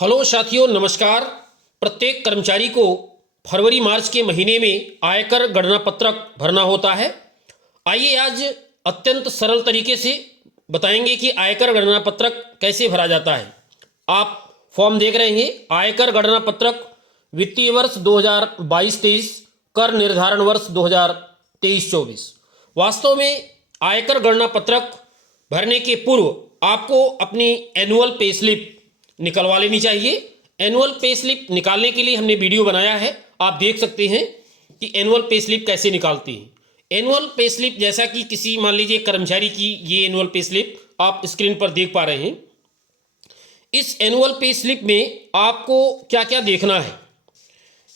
Hello साथियों, नमस्कार। प्रत्येक कर्मचारी को फरवरी मार्च के महीने में आयकर गणना पत्रक भरना होता है। आइए आज अत्यंत सरल तरीके से बताएंगे कि आयकर गणना पत्रक कैसे भरा जाता है। आप फॉर्म देख रहे हैं, आयकर गणना पत्रक वित्तीय वर्ष 2022-23, कर निर्धारण वर्ष 2023-24। वास्तव में आयकर गणना पत्रक भरने के पूर्व आपको अपनी एनुअल पे स्लिप निकलवा लेनी चाहिए। एनुअल पे स्लिप निकालने के लिए हमने वीडियो बनाया है, आप देख सकते हैं कि एनुअल पे स्लिप कैसे निकालती हैं। एनुअल पे स्लिप जैसा कि किसी मान लीजिए कर्मचारी की ये एनुअल पे स्लिप आप स्क्रीन पर देख पा रहे हैं। इस एनुअल पे स्लिप में आपको क्या क्या देखना है,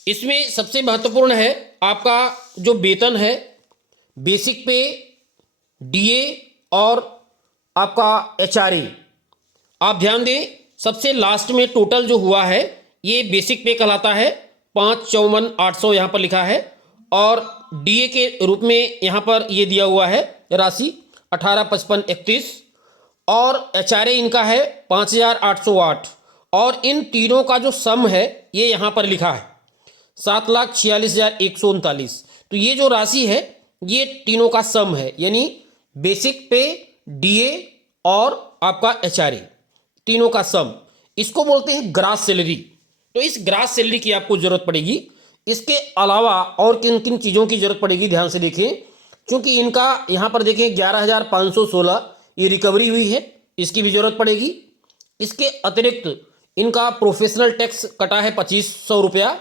इसमें सबसे महत्वपूर्ण है आपका जो वेतन है, बेसिक पे, डीए और आपका एचआरए। आप ध्यान दें, सबसे लास्ट में टोटल जो हुआ है ये बेसिक पे कहलाता है, 554,800 यहाँ पर लिखा है, और डीए के रूप में यहाँ पर ये दिया हुआ है राशि 18,55,31, और एचआरए इनका है 5,808, और इन तीनों का जो सम है ये यहाँ पर लिखा है 7,46,139। तो ये जो राशि है ये तीनों का सम है, यानी बेसिक पे, डीए और आपका एचआरए, तीनों का सम, इसको बोलते हैं ग्रास सैलरी। तो इस ग्रास सैलरी की आपको जरूरत पड़ेगी। इसके अलावा और किन किन चीज़ों की जरूरत पड़ेगी ध्यान से देखें, क्योंकि इनका यहाँ पर देखें 11,516 ये रिकवरी हुई है, इसकी भी जरूरत पड़ेगी। इसके अतिरिक्त इनका प्रोफेशनल टैक्स कटा है 2,500 रुपया,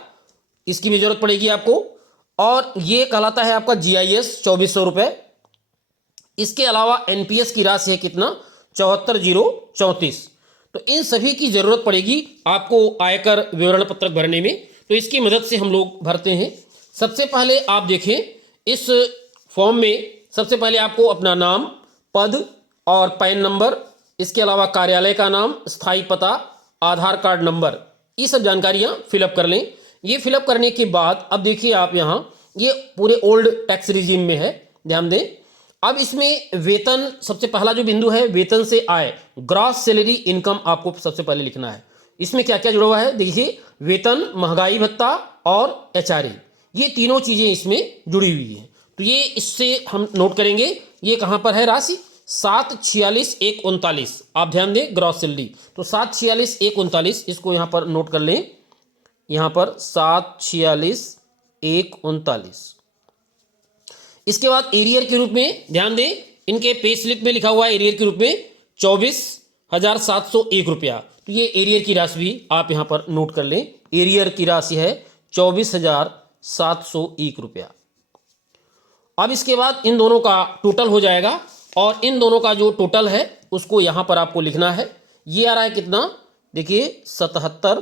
इसकी भी जरूरत पड़ेगी आपको, और ये कहलाता है आपका जीआईएस 2,400 रुपये। इसके अलावा एनपीएस की राशि है कितना, 74,034। तो इन सभी की जरूरत पड़ेगी आपको आयकर विवरण पत्रक भरने में। तो इसकी मदद से हम लोग भरते हैं। सबसे पहले आप देखें, इस फॉर्म में सबसे पहले आपको अपना नाम, पद और पैन नंबर, इसके अलावा कार्यालय का नाम, स्थायी पता, आधार कार्ड नंबर, ये सब जानकारियां फिलअप कर लें। ये फिलअप करने के बाद अब देखिए आप यहाँ, ये पूरे ओल्ड टैक्स रिजीम में है, ध्यान दें। अब इसमें वेतन, सबसे पहला जो बिंदु है वेतन से आय, ग्रॉस सैलरी इनकम आपको सबसे पहले लिखना है। इसमें क्या क्या जुड़ा हुआ है देखिए, वेतन, महंगाई भत्ता और एचआरए, ये तीनों चीजें इसमें जुड़ी हुई हैं। तो ये इससे हम नोट करेंगे, ये कहाँ पर है राशि 7,46,139। आप ध्यान दें, ग्रॉस सैलरी, तो 7,46,139 इसको यहाँ पर नोट कर लें, यहाँ पर 7,46,139। इसके बाद एरियर के रूप में ध्यान दें, इनके पे स्लिप में लिखा हुआ है एरियर के रूप में 24,701 रुपया। तो ये एरियर की राशि भी आप यहाँ पर नोट कर लें, एरियर की राशि है 24,701 रुपया। अब इसके बाद इन दोनों का टोटल हो जाएगा, और इन दोनों का जो टोटल है उसको यहाँ पर आपको लिखना है। ये आ रहा है कितना, देखिए 77,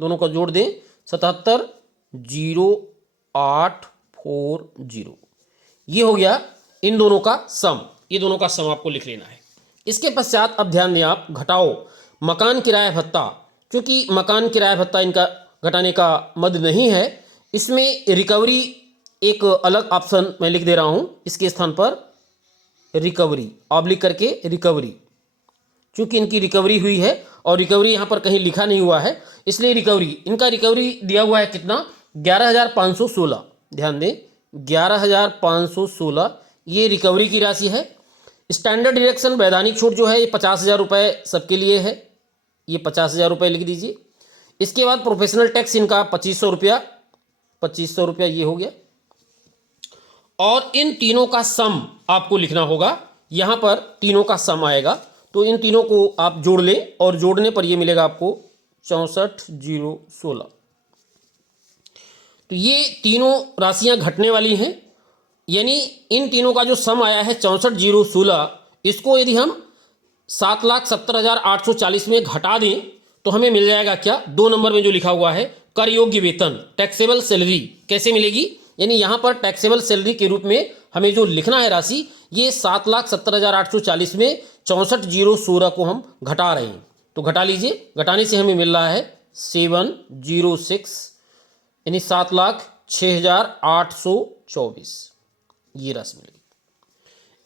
दोनों का जोड़ दें, 77,0840, ये हो गया इन दोनों का सम। ये दोनों का सम आपको लिख लेना है। इसके पश्चात अब ध्यान दें आप, घटाओ मकान किराया भत्ता, क्योंकि मकान किराया भत्ता इनका घटाने का मद नहीं है, इसमें रिकवरी एक अलग ऑप्शन मैं लिख दे रहा हूं, इसके स्थान पर रिकवरी ऑब्लिक करके रिकवरी, क्योंकि इनकी रिकवरी हुई है और रिकवरी यहाँ पर कहीं लिखा नहीं हुआ है, इसलिए रिकवरी, इनका रिकवरी दिया हुआ है कितना, 11,516। ध्यान दें, 11,516 ये रिकवरी की राशि है। स्टैंडर्ड डिडक्शन, वैधानिक छूट जो है ये 50,000 रुपये सबके लिए है, ये 50,000 रुपये लिख दीजिए। इसके बाद प्रोफेशनल टैक्स इनका 2,500 रुपया, 2,500 रुपया ये हो गया, और इन तीनों का सम आपको लिखना होगा, यहाँ पर तीनों का सम आएगा। तो इन तीनों को आप जोड़ लें, और जोड़ने पर ये मिलेगा आपको 64,016। तो ये तीनों राशियां घटने वाली हैं, यानी इन तीनों का जो सम आया है 64,016, इसको यदि हम 7,70,840 में घटा दें तो हमें मिल जाएगा क्या, 2 नंबर में जो लिखा हुआ है कर योग्य वेतन, टैक्सेबल सैलरी कैसे मिलेगी, यानी यहाँ पर टैक्सेबल सैलरी के रूप में हमें जो लिखना है राशि, ये 7,70,840 में 64,016 को हम घटा रहे हैं। तो घटा लीजिए, घटाने से हमें मिल रहा है 706, यानी 7,06,824 ये राशि मिलेगी।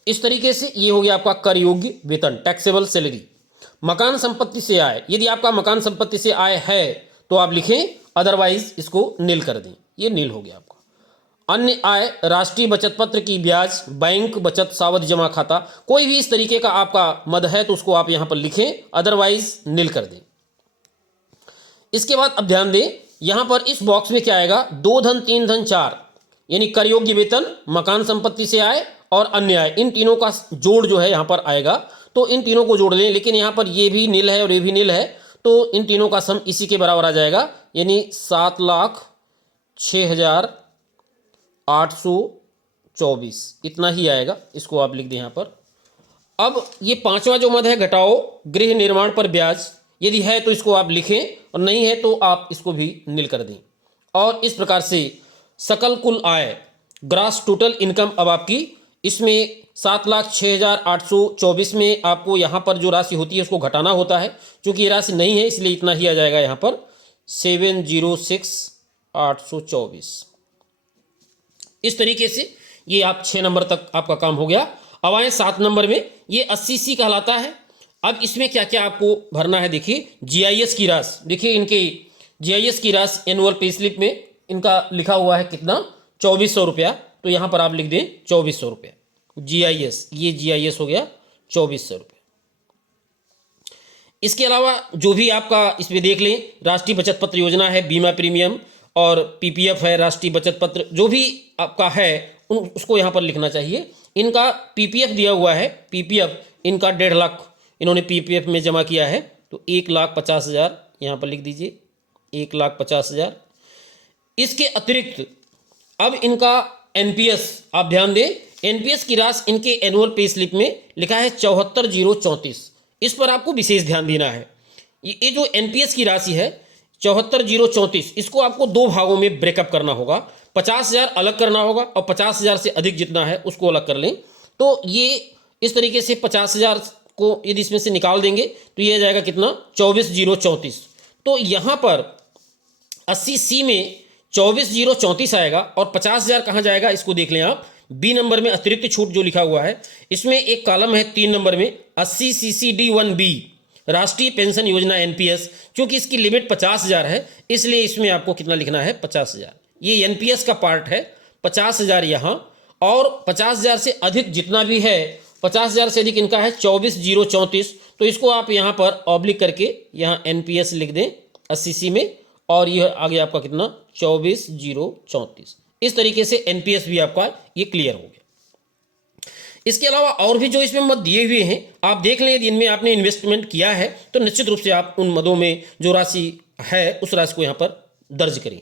इस तरीके से ये हो गया आपका कर योग्य वेतन, टैक्सेबल सैलरी। मकान संपत्ति से आय, यदि आपका मकान संपत्ति से आय है तो आप लिखें, अदरवाइज इसको नील कर दें, ये नील हो गया आपका। अन्य आय, राष्ट्रीय बचत पत्र की ब्याज, बैंक बचत सावधि जमा खाता, कोई भी इस तरीके का आपका मद है तो उसको आप यहां पर लिखें, अदरवाइज नील कर दें। इसके बाद अब ध्यान दें, यहां पर इस बॉक्स में क्या आएगा, 2 धन 3 धन 4, यानी कर योग्य वेतन, मकान संपत्ति से आय और अन्य आय, इन तीनों का जोड़ जो है यहां पर आएगा। तो इन तीनों को जोड़ लें, लेकिन यहां पर ये भी नील है और ये भी नील है, तो इन तीनों का सम इसी के बराबर आ जाएगा, यानी 7,06,824, इतना ही आएगा। इसको आप लिख दें यहां पर। अब ये पांचवा जो मद है, घटाओ गृह निर्माण पर ब्याज, यदि है तो इसको आप लिखें और नहीं है तो आप इसको भी नील कर दें। और इस प्रकार से सकल कुल आय, ग्रास टोटल इनकम, अब आपकी इसमें 7,06,824 में आपको यहाँ पर जो राशि होती है उसको घटाना होता है, क्योंकि ये राशि नहीं है इसलिए इतना ही आ जाएगा यहाँ पर 706,824। इस तरीके से ये आप 6 नंबर तक आपका काम हो गया। अब आए 7 नंबर में, ये 80C कहलाता है। अब इसमें क्या क्या आपको भरना है, देखिए जीआईएस की राशि, देखिए इनके जीआईएस की राशि एनुअल पे स्लिप में इनका लिखा हुआ है कितना, 2400 रुपया, तो यहाँ पर आप लिख दें 2400 रुपया जीआईएस, ये जीआईएस हो गया 2400 रुपया। इसके अलावा जो भी आपका इसमें देख लें, राष्ट्रीय बचत पत्र योजना है, बीमा प्रीमियम और पीपीएफ है, राष्ट्रीय बचत पत्र जो भी आपका है उसको यहाँ पर लिखना चाहिए। इनका पीपीएफ दिया हुआ है, पीपीएफ इनका 1.5 लाख इन्होंने पीपीएफ में जमा किया है, तो 1,50,000 यहाँ पर लिख दीजिए, 1,50,000। इसके अतिरिक्त अब इनका एनपीएस, आप ध्यान दें, एनपीएस की राशि इनके एनुअल पे स्लिप में लिखा है 74,034, इस पर आपको विशेष ध्यान देना है। ये जो एनपीएस की राशि है 74,034, इसको आपको 2 भागों में ब्रेकअप करना होगा, 50,000 अलग करना होगा और 50,000 से अधिक जितना है उसको अलग कर लें। तो ये इस तरीके से 50,000 को यदि इसमें से निकाल देंगे तो ये आ जाएगा कितना, 24,034। तो यहाँ पर 80C में 24,034 आएगा और 50,000 कहाँ जाएगा, इसको देख लें आप। बी नंबर में अतिरिक्त छूट जो लिखा हुआ है, इसमें एक कॉलम है 3 नंबर में 80CCD1B, राष्ट्रीय पेंशन योजना एनपीएस, क्योंकि इसकी लिमिट 50,000 है इसलिए इसमें आपको कितना लिखना है, 50,000। ये एनपीएस का पार्ट है, 50,000 यहाँ, और 50,000 से अधिक जितना भी है, 50,000 से अधिक इनका है 24,034, तो इसको आप यहाँ पर ऑब्लिक करके यहाँ एनपीएस लिख दें 80C में, और यह आ गया आपका कितना, 24,034। इस तरीके से एनपीएस भी आपका ये क्लियर हो गया। इसके अलावा और भी जो इसमें मद दिए हुए हैं आप देख लें, यदि इनमें आपने इन्वेस्टमेंट किया है तो निश्चित रूप से आप उन मदों में जो राशि है उस राशि को यहाँ पर दर्ज करें।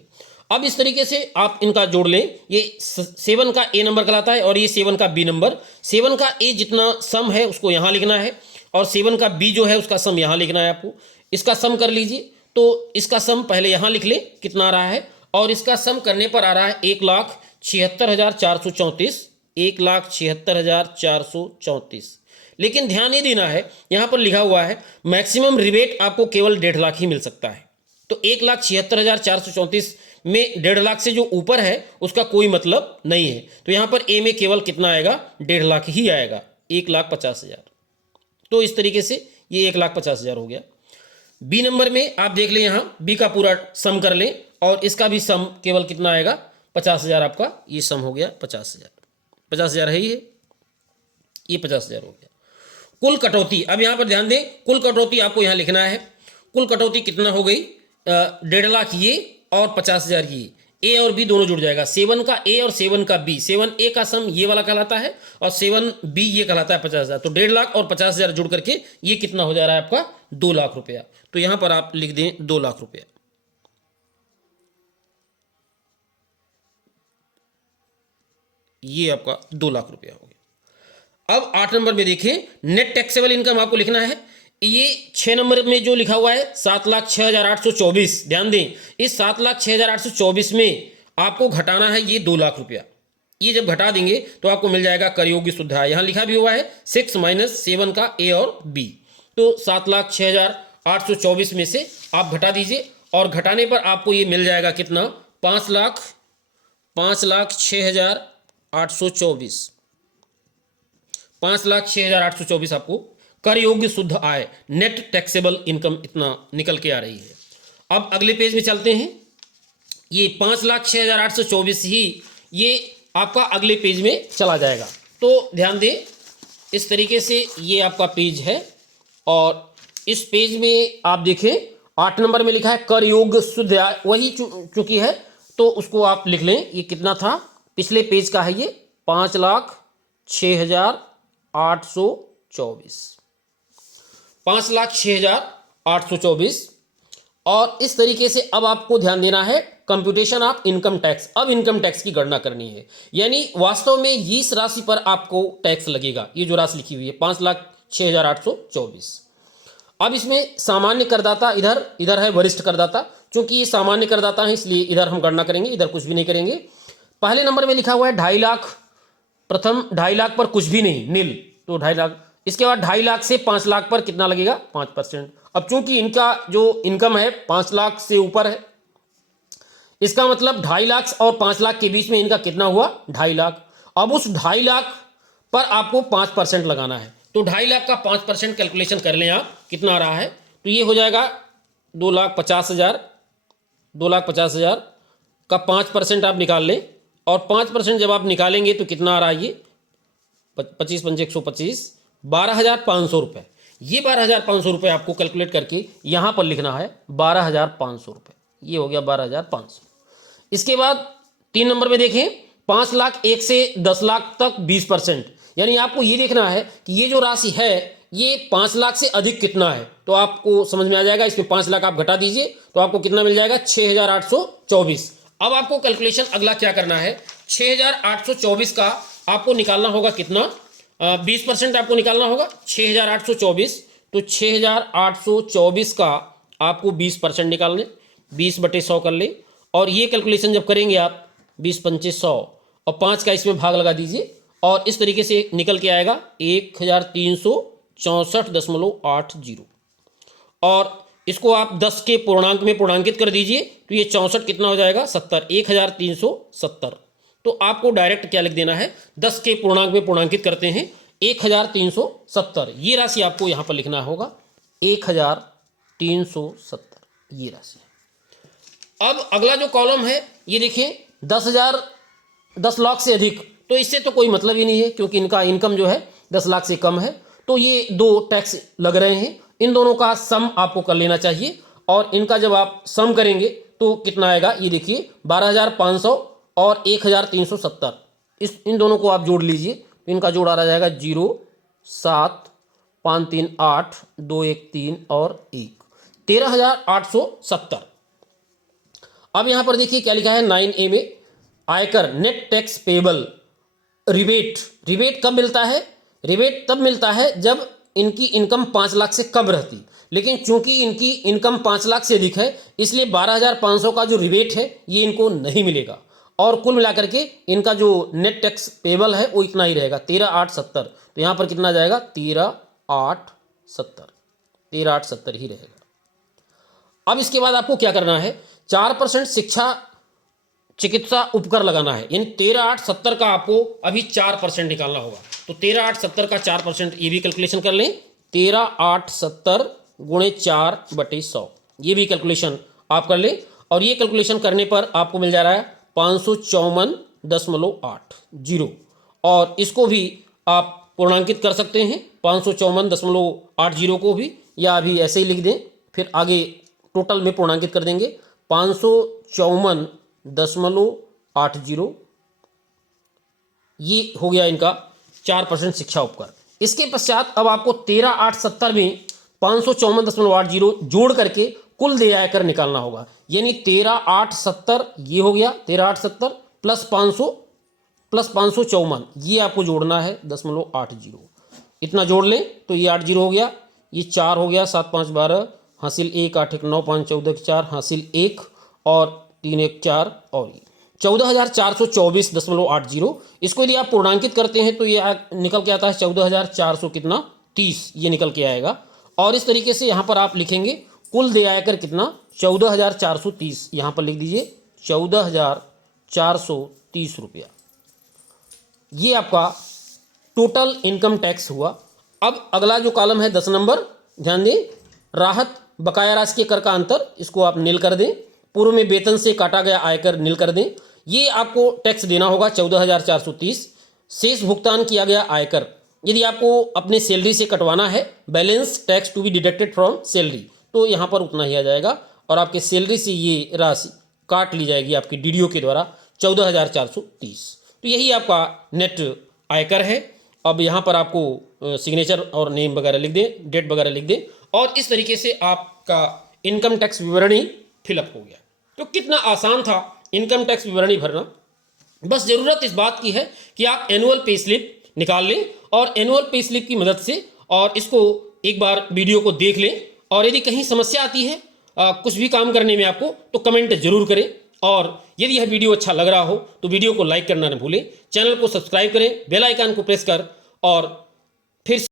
अब इस तरीके से आप इनका जोड़ लें, ये 7 का ए नंबर कहलाता है और ये 7 का बी नंबर। 7 का ए जितना सम है उसको यहाँ लिखना है और 7 का बी जो है उसका सम यहाँ लिखना है आपको। इसका सम कर लीजिए, तो इसका सम पहले यहाँ लिख लें कितना आ रहा है, और इसका सम करने पर आ रहा है 1,76,434, 1,76,434। लेकिन ध्यान ये देना है, यहाँ पर लिखा हुआ है मैक्सिमम रिबेट आपको केवल 1.5 लाख ही मिल सकता है। तो 1,76,434 में 1.5 लाख से जो ऊपर है उसका कोई मतलब नहीं है। तो यहाँ पर ए में केवल कितना आएगा, 1.5 लाख ही आएगा, 1,50,000। तो इस तरीके से ये 1,50,000 हो गया। बी नंबर में आप देख लें, यहाँ बी का पूरा सम कर लें और इसका भी सम केवल कितना आएगा, 50,000 आपका ये सम हो गया, 50,000। 50,000 है ये 50,000 हो गया। कुल कटौती, अब यहाँ पर ध्यान दें, कुल कटौती आपको यहाँ लिखना है। कुल कटौती कितना हो गई, 1.5 लाख ये और 50,000 ये, ए और बी दोनों जुड़ जाएगा। 7 का ए और 7 का बी, 7A का सम ये वाला कहलाता है और 7B ये कहलाता है 50,000। तो 1.5 लाख और 50,000 जुड़ करके ये कितना हो जा रहा है आपका, 2 लाख रुपया। तो यहां पर आप लिख दें 2 लाख रुपया। ये आपका 2 लाख रुपया हो गया। अब 8 नंबर में देखिए, नेट टैक्सेबल इनकम आपको लिखना है। ये 6 नंबर में जो लिखा हुआ है 7,06,824, ध्यान दें, इस 7,06,824 में आपको घटाना है ये 2 लाख रुपया। ये जब घटा देंगे तो आपको मिल जाएगा कर योग्य शुद्ध आय। यहाँ लिखा भी हुआ है 6 - 7 का ए और बी। तो 7,06,824 में से आप घटा दीजिए और घटाने पर आपको ये मिल जाएगा कितना, 5,06,824। 5,06,824 आपको कर योग्य शुद्ध आय, नेट टैक्सेबल इनकम इतना निकल के आ रही है। अब अगले पेज में चलते हैं। ये 5,06,824 ही ये आपका अगले पेज में चला जाएगा। तो ध्यान दें, इस तरीके से ये आपका पेज है और इस पेज में आप देखें 8 नंबर में लिखा है कर योग्य शुद्ध आय, वही चूंकि है तो उसको आप लिख लें। ये कितना था, पिछले पेज का है ये 5,06,824, 5,06,824। और इस तरीके से अब आपको ध्यान देना है कंप्यूटेशन ऑफ इनकम टैक्स। अब इनकम टैक्स की गणना करनी है, यानी वास्तव में इस राशि पर आपको टैक्स लगेगा। ये जो राशि लिखी हुई है 5,06,824। अब इसमें सामान्य करदाता इधर है वरिष्ठ करदाता, क्योंकि ये सामान्य करदाता है इसलिए इधर हम गणना करेंगे, इधर कुछ भी नहीं करेंगे। पहले नंबर में लिखा हुआ है 2.5 लाख, प्रथम 2.5 लाख पर कुछ भी नहीं, नील, तो 2.5 लाख। इसके बाद 2.5 लाख से 5 लाख पर कितना लगेगा, 5%। अब चूंकि इनका जो इनकम है 5 लाख से ऊपर है, इसका मतलब 2.5 लाख और 5 लाख के बीच में इनका कितना हुआ, 2.5 लाख। अब उस 2.5 लाख पर आपको 5% लगाना है, तो 2.5 लाख का 5% कैलकुलेशन कर लें आप, कितना आ रहा है, तो ये हो जाएगा 2,50,000। 2,50,000 का 5% आप निकाल लें, और 5% जब आप निकालेंगे तो कितना आ रहा है, ये 25 पंजे 125, 12,500 रुपये। ये 12,500 रुपये आपको कैलकुलेट करके यहाँ पर लिखना है 12,500 रुपये, ये हो गया 12,500। इसके बाद 3 नंबर में देखें 5 लाख 1 से 10 लाख तक 20%, यानी आपको ये देखना है कि ये जो राशि है ये 5 लाख से अधिक कितना है, तो आपको समझ में आ जाएगा। इसमें 5 लाख आप घटा दीजिए तो आपको कितना मिल जाएगा, 6,824। अब आपको कैलकुलेशन अगला क्या करना है, 6,824 का आपको निकालना होगा कितना, 20% आपको निकालना होगा 6,824, तो 6,824 का आपको 20% निकालने, 20/100 कर ले। और ये कैलकुलेशन जब करेंगे आप 20 पंचे 100 और 5 का इसमें भाग लगा दीजिए, और इस तरीके से निकल के आएगा 1,364.80। और इसको आप 10 के पूर्णांक में पूर्णांकित कर दीजिए तो ये 64 कितना हो जाएगा, 70, 1,370। तो आपको डायरेक्ट क्या लिख देना है, 10 के पूर्णांक में पूर्णांकित करते हैं 1,370, ये राशि आपको यहाँ पर लिखना होगा 1,370, ये राशि। अब अगला जो कॉलम है ये देखिए 10 लाख से अधिक, तो इससे तो कोई मतलब ही नहीं है क्योंकि इनका इनकम जो है 10 लाख से कम है, तो ये 2 टैक्स लग रहे हैं, इन दोनों का सम आपको कर लेना चाहिए। और इनका जब आप सम करेंगे तो कितना आएगा, ये देखिए 12,500 और 1,370, इन दोनों को आप जोड़ लीजिए तो इनका जोड़ आ जाएगा 0, 7, 5, 3, 8, 2, 1, 3 और 1, 13,870। अब यहाँ पर देखिए क्या लिखा है 9A में, आयकर net tax payable rebate. Rebate कब मिलता है, रिबेट तब मिलता है जब इनकी इनकम 5 लाख से कम रहती, लेकिन चूंकि इनकी इनकम 5 लाख से अधिक है इसलिए 12,500 का जो रिबेट है ये इनको नहीं मिलेगा, और कुल मिलाकर के इनका जो नेट टैक्स पेबल है वो इतना ही रहेगा 13,870। तो यहाँ पर कितना जाएगा 13,870, 13,870 ही रहेगा। अब इसके बाद आपको क्या करना है, 4% शिक्षा चिकित्सा उपकर लगाना है, यानी 13,870 का आपको अभी 4% निकालना होगा। तो 13,870 का 4% ये भी कैलकुलेशन कर लें, 13,870 गुणे 4/100, ये भी कैलकुलेशन आप कर लें। और ये कैलकुलेशन करने पर आपको मिल जा रहा है 554.80, और इसको भी आप पूर्णांकित कर सकते हैं 554.80 को भी, या अभी ऐसे ही लिख दें फिर आगे टोटल में पूर्णांकित कर देंगे 554.80, ये हो गया इनका 4% शिक्षा उपकर। इसके पश्चात अब आपको 13,870 में 554.80 जोड़ करके कुल देय आयकर निकालना होगा, यानी 13,870 ये हो गया, 13,870 प्लस 500 प्लस 554 ये आपको जोड़ना है 0.80, इतना जोड़ लें तो ये 80 हो गया, ये 4 हो गया, 7 5 12 हासिल 1, 8 1 9 5 14 4 हासिल 1 और 3 1 4 और 14,424.80। इसको यदि आप पूर्णांकित करते हैं तो ये निकल के आता है 14,400 कितना 30, ये निकल के आएगा। और इस तरीके से यहाँ पर आप लिखेंगे कुल देय आयकर कितना 14,430, यहाँ पर लिख दीजिए 14,430 रुपया, ये आपका टोटल इनकम टैक्स हुआ। अब अगला जो कॉलम है 10 नंबर, ध्यान दें, राहत बकाया राशि के कर का अंतर, इसको आप नील कर दें। पूर्व में वेतन से काटा गया आयकर नील कर दें। ये आपको टैक्स देना होगा 14,430। शेष भुगतान किया गया आयकर, यदि आपको अपने सैलरी से कटवाना है, balance tax to be deducted from salary, तो यहाँ पर उतना ही आ जाएगा और आपके सैलरी से ये राशि काट ली जाएगी आपकी डीडीओ के द्वारा 14,430। तो यही आपका नेट आयकर है। अब यहाँ पर आपको सिग्नेचर और नेम वगैरह लिख दें, डेट वगैरह लिख दें और इस तरीके से आपका इनकम टैक्स विवरणी फिलअप हो गया। तो कितना आसान था इनकम टैक्स विवरणी भरना। बस ज़रूरत इस बात की है कि आप एनुअल पे स्लिप निकाल लें और एनुअल पे स्लिप की मदद से और इसको एक बार वीडियो को देख लें और यदि कहीं समस्या आती है कुछ भी काम करने में आपको, तो कमेंट जरूर करें। और यदि यह वीडियो अच्छा लग रहा हो तो वीडियो को लाइक करना न भूलें, चैनल को सब्सक्राइब करें, बेल आइकन को प्रेस कर और फिर